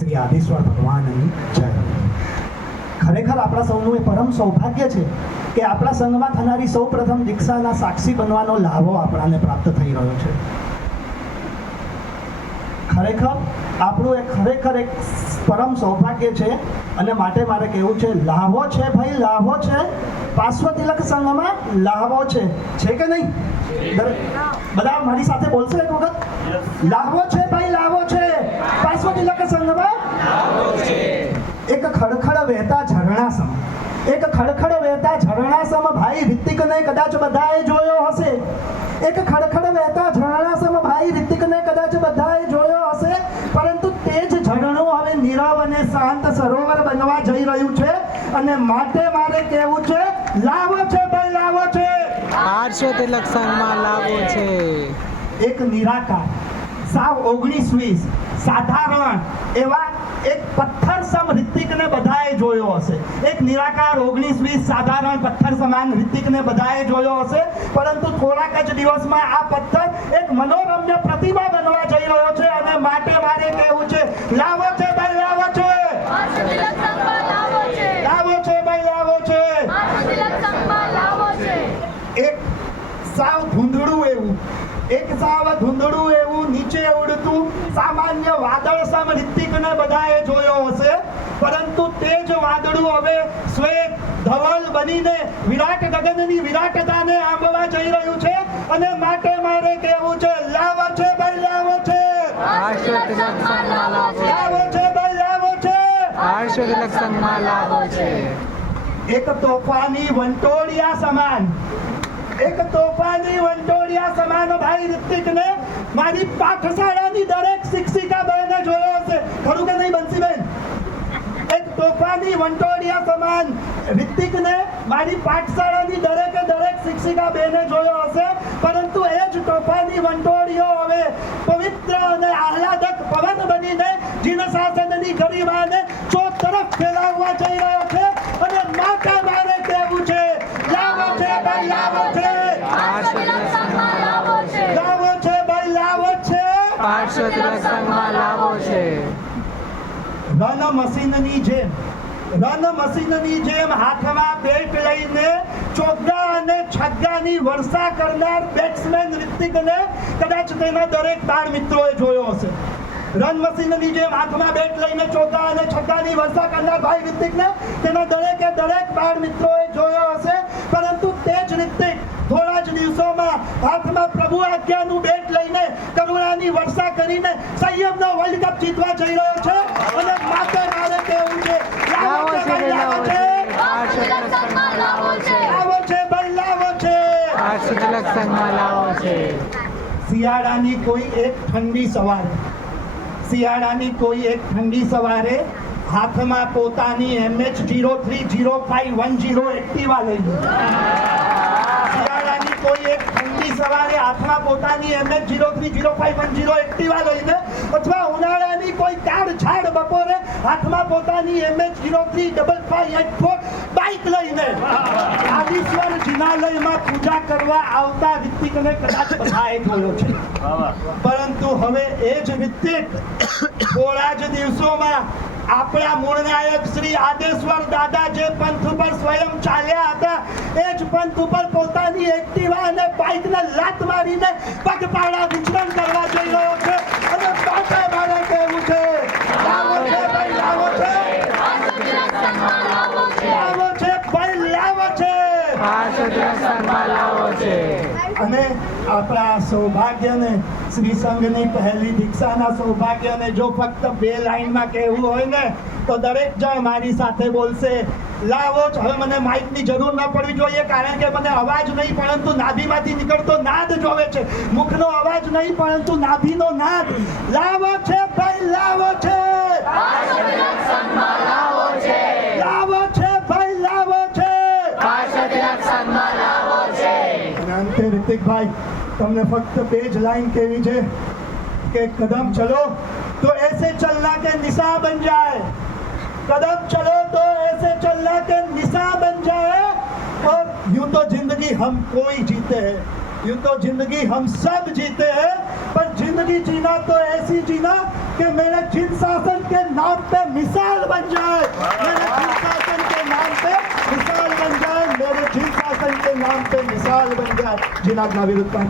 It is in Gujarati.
શ્રી આદિશ્વર ભગવાનની જય. ખરેખર આપણા સૌનું એ પરમ સૌભાગ્ય છે કે આપણા સંઘમાં થનારી સૌ પ્રથમ દીક્ષાના સાક્ષી બનવાનો લાભો આપણાને પ્રાપ્ત થઈ રહ્યો છે. ખરેખર આપણું એ ખરેખર એક પરમ સૌભાગ્ય છે અને માટે મારે કહેવું છે લાભો છે ભાઈ લાભો છે. પાર્શ્વ તિલક સંઘમાં લાહવો છે. છે કે નહીં? બધા મારી સાથે બોલશે એક વખત? લાહવો છે ભાઈ, લાહવો છે. પાર્શ્વ તિલક સંઘમાં એક ખડખડ વહેતા ઝરણા સમ. એક ખડખડ વહેતા ઝરણા સમ. ભાઈ, રિતિકને કદાચ બધાએ જોયો હશે. એક ખડખડ વહેતા ઝરણા સમ ભાઈ રિતિકને કદાચ બધાએ જોયો હશે પરંતુ તે જ ઝરણું હવે નીરવ અને શાંત સરોવર બનવા જઈ રહ્યું છે અને માટે મારે કહેવું છે લાવો છે ભાઈ લાવો છે. પાર્શ્વ તિલક સંઘમાં લાવો છે. એક નિરાકાર સાવ ઓગણીસ વીસ સાધારણ એવા એક પથ્થર સમ ઋતિકને બધાએ જોયો હશે. એક નિરાકાર ઓગણીસ વીસ સાધારણ પથ્થર સમાન ઋતિકને બધાએ જોયો હશે. પરંતુ થોડાક જ દિવસમાં આ પથ્થર એક મનોરમ્ય પ્રતિમા બનવા જઈ રહ્યો છે અને માટે મારે કહેવું છે લાવો છે ભાઈ લાવો છે પાર્શ્વતિલક સંઘમાં લાવો છે લાવો છે ભાઈ લાવો છે પાર્શ્વતિલક સંઘમાં લાવો છે એક સાવ ધૂંધળું એવું એક સાવ ધૂંધળું એવું નીચે ઉડતું સામાન્ય વાદળ સમ ઋતિકને બધાએ જોયો હશે. પરંતુ તે જ વાદળું હવે શ્વેત ધવલ બનીને વિરાટ ગગનની વિરાટતાને આંબવા જઈ રહ્યું છે. અને માટે મારે કહેવું છે લાવો છે ભાઈ લાવો છે. લાવો છે. ભાઈ લાવો છે. એક તોફાની વંટોળિયા સમાન એક તોફાની વંટોળિયા સમાન ભાઈ ઋતિકને મારી પાઠશાળાની દરેક શિક્ષિકા બહેને જોયો હશે. ખરું કે નહીં બંસીબેન એક તોફાની વંટોળિયા સમાન ઋતિકને મારી પાઠશાળાની દરેકે દરેક શિક્ષિકા બહેને જોયો હશે. પરંતુ એ જ તોફાની વંટોળિયો હવે પવિત્ર અને આહલાદક પવન બનીને જીન શાસનની ગરિમાને ચોતરફ ફેલાવવા જઈ રહ્યો છે અને માટે મારે કહેવું છે લાવો છે ભાઈ લાવો છે પાર્શ્વતિલક સંઘમાં લાવો છે લાવો છે ભાઈ લાવો રન મશીનની જેમ હાથમાં બેટ લઈને ચોગ્ગા અને છગ્ગાની વર્ષા કરનાર બેટ્સમેન કદાચ તેના દરેક બાળ મિત્રોએ જોયો હશે. જોયો હશે. પરંતુ તે જ રિતિક થોડા જ દિવસોમાં હાથમાં પ્રભુ આજ્ઞાનું બેટ કરુણાની વર્ષા કરીને સંયમનો વર્લ્ડ કપ જીતવા જઈ રહ્યો છે. અને માટે મારે કહેવું છે લાવો છે લાવો છે લાવો છે. લાવો છે લાવો છે. પાર્શ્વ તિલક સંઘમાં લાવો છે. શિયાળાની કોઈ એક ઠંડી સવારે શિયાળાની કોઈ એક ઠંડી સવારે હાથમાં પોતાની MH zero three zero five one zero Activa લઈ કોઈ એક ઠંડી સવારે હાથમાં પોતાની MH zero three zero five one zero Activa લઈને અથવા ઉનાળાની કોઈ કાળ છાડ બપોરે હાથમાં પોતાની MH zero three double five eight four bike લઈને આદિશ્વર જિનાલયમાં પૂજા કરવા આવતા રિતિકને કદાચ જોયો છે. પરંતુ હવે એ જ રિતિક થોડા જ દિવસોમાં આપણા મૂળ નાયક શ્રી આદેશ્વર દાદા જે પંથ ઉપર સ્વયં ચાલ્યા હતા એ જ પંથ ઉપર પોતાની એક્ટિવા અને બાઇકને લાત મારીને પગપાળા વિચરણ કરવા જઈ રહ્યો છે. અને પાછા મારે કહેવું છે લાવો છે ભાઈ લાવો છે. પાર્શ્વતિલક લાવો છે. લાવો છે ભાઈ લાવો છે પાર્શ્વ તિલક સંઘમાં લાવો છે અને આપણા સૌભાગ્યને શ્રી સંઘની પહેલી દીક્ષાના સૌભાગ્યને જો ફક્ત બે લાઈનમાં કહેવું હોય ને, તો દરેક જણ મારી સાથે બોલશે. લાવો હવે મને માઇકની જરૂર ન પડવી જોઈએ, કારણ કે મને અવાજ નહીં, પરંતુ નાભીમાંથી નીકળતો નાદ જોવે છે. મુખનો અવાજ નહીં, પરંતુ નાભીનો નાદ. લાવો છે ભાઈ, લાવો છે. અંતે રિતિકભાઈ તમને ફક્ત બે જ લાઈન કહેવી છે કે કદમ ચલો તો ऐसे चलना के निशा बन जाए कदम चलो तो ऐसे चलना के निशा बन जाए और यूं तो जिंदगी हम कोई जीते हैं यूं तो जिंदगी हम सब जीते हैं पर जिंदगी जीना तो ऐसी जीना कि मेरे जिन शासन के नाम पे मिसाल बन जाए मेरे जिन शासन के नाम पे मिसाल बन जाए मेरे जिन शासन के नाम पे मिसाल बनकर जिनाग नाविरुद्ध का